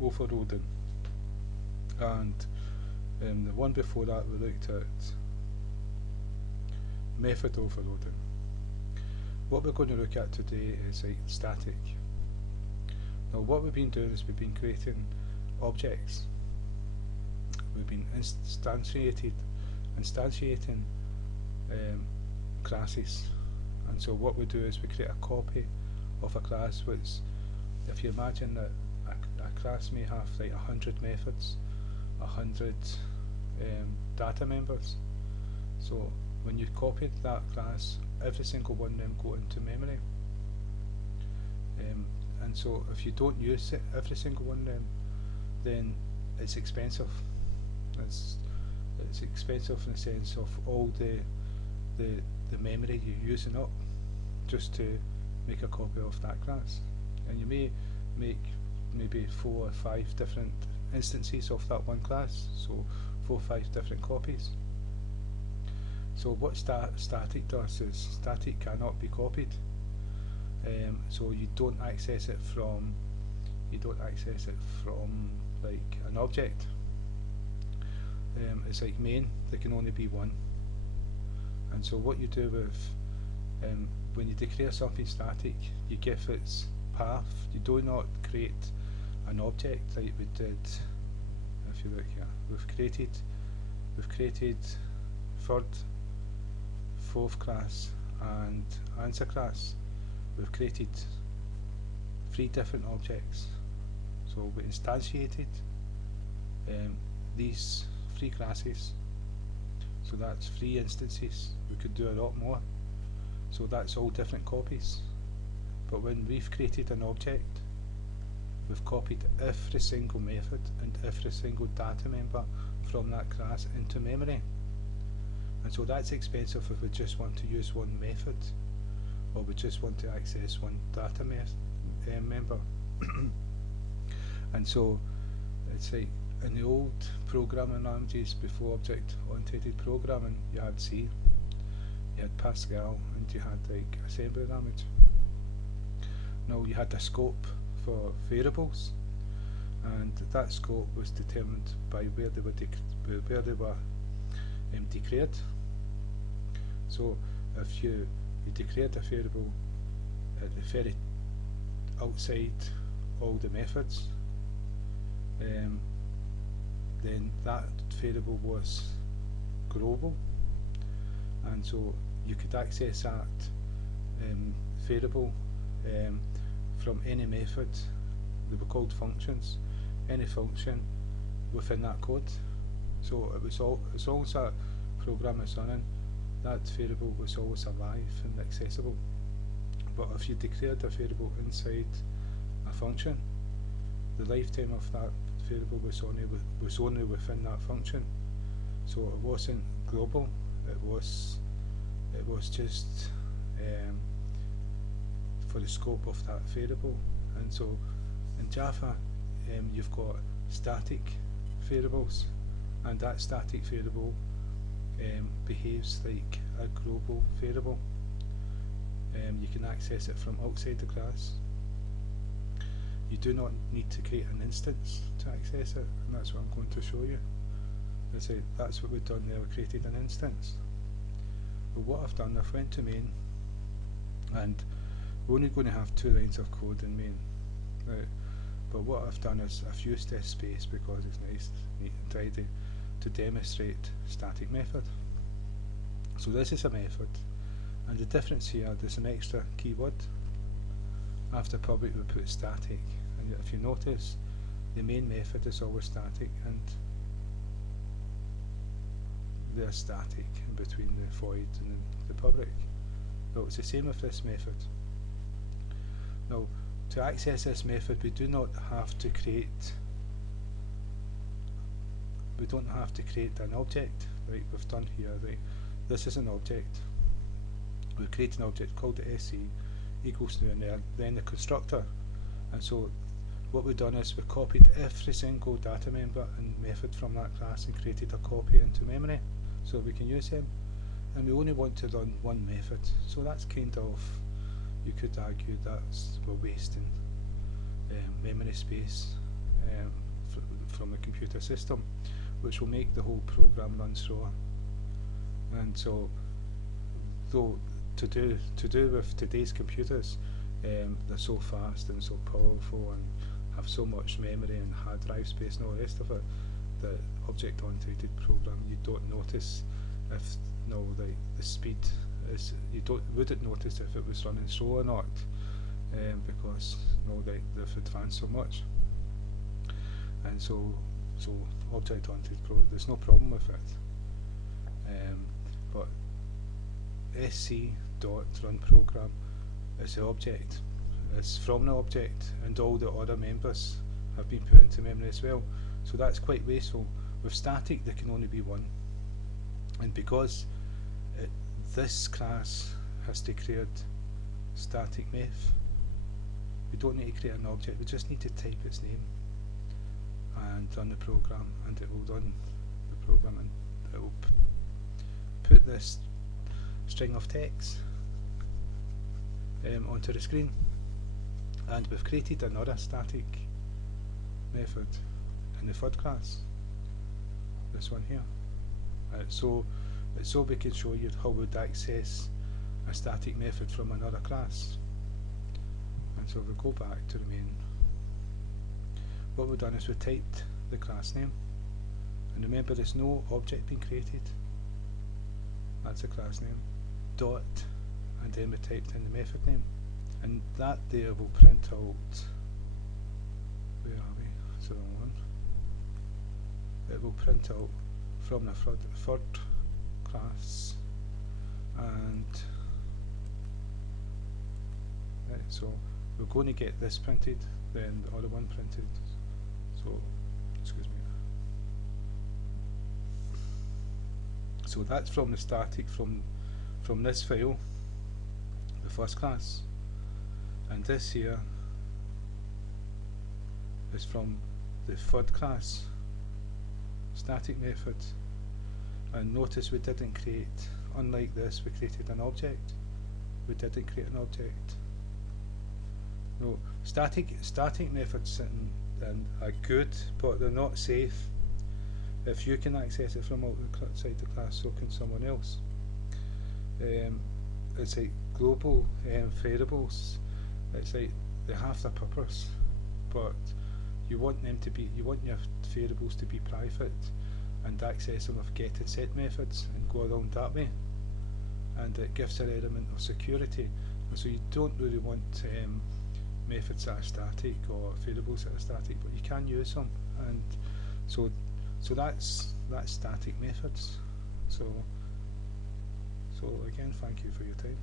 overloading, and the one before that we looked at method overloading. What we're going to look at today is static. Now what we've been doing is we've been creating objects. We've been instantiating classes, and so what we do is we create a copy of a class, which, if you imagine that a class may have like 100 methods, 100 data members. So when you copied that class, every single one of them go into memory. And so if you don't use it, every single one of them, then it's expensive. It's expensive in the sense of all the memory you're using up just to make a copy of that class. And you may make maybe 4 or 5 different instances of that one class, so 4 or 5 different copies. So what static does is static cannot be copied. So you don't access it from like an object. It's like main, there can only be one. And so what you do with when you declare something static, you give its path. You do not create an object like we did. If you look here, we've created third, fourth class and answer class. We've created 3 different objects. So we instantiated these 3 classes. So that's 3 instances. We could do a lot more. So that's all different copies. But when we've created an object, we've copied every single method and every single data member from that class into memory. And so that's expensive if we just want to use one method, or we just want to access one data member. And so it's like in the old programming languages before object-oriented programming, you had C, you had Pascal, and you had like assembly language. Now you had a scope for variables, and that scope was determined by where they were declared. So if you declared a variable at the very outside all the methods, then that variable was global, and so you could access that variable from any method. They were called functions, any function within that code. So it was as long as that program is running, that variable was always alive and accessible. But if you declared a variable inside a function, the lifetime of that variable was only within that function. So it wasn't global. It was just for the scope of that variable. And so in Java, you've got static variables, and that static variable behaves like a global variable. You can access it from outside the class. You do not need to create an instance to access it, and that's what I'm going to show you. That's what we've done there. We created an instance. But what I've done, I've went to main, and we're only going to have 2 lines of code in main, right? But what I've done is I've used this space because it's nice, neat and tidy, to demonstrate static method. So this is a method, and the difference here, there's an extra keyword. After public we put static, and if you notice, the main method is always static, and they're static in between the void and the public. So it's the same with this method. Now, to access this method, we do not have to create an object like we've done here. Right? This is an object. We create an object called the SE equals new, and then the constructor. And so what we've done is we copied every single data member and method from that class and created a copy into memory so we can use them. And we only want to run one method, so that's kind of, you could argue that's we're wasting memory space from the computer system, which will make the whole program run slower. And so, though to do with today's computers, they're so fast and so powerful and have so much memory and hard drive space and all the rest of it, the object-oriented program, you don't notice if the speed is, wouldn't notice if it was running slow or not, because they've advanced so much. And so object-oriented there's no problem with it. But SC dot run program is the object. It's from the object, and all the other members have been put into memory as well. So that's quite wasteful. With static, there can only be one, and because this class has declared static meth, we don't need to create an object. We just need to type its name and run the program, and it will run the program, and it will put this string of text onto the screen. And we've created another static method in the third class, this one here. So we can show you how we'd access a static method from another class. And so we go back to the main. What we've done is we typed the class name, and remember there's no object being created. That's the class name, dot, and then we typed in the method name, and that there will print out, where are we, it's the wrong one, it will print out from the third class, and right, so we're going to get this printed, then the other one printed, so excuse me. So that's from the static, from this file, the first class, and this here is from the third class, static method. And notice we didn't create, unlike this, we created an object. We didn't create an object. No, static methods are good, but they're not safe. If you can access it from outside the class, so can someone else. It's like global variables. It's like they have their purpose, but you want your variables to be private, and access them with get and set methods and go around that way. And it gives an element of security. And so you don't really want methods that are static or variables that are static, but you can use them. And so that's static methods. So again, thank you for your time.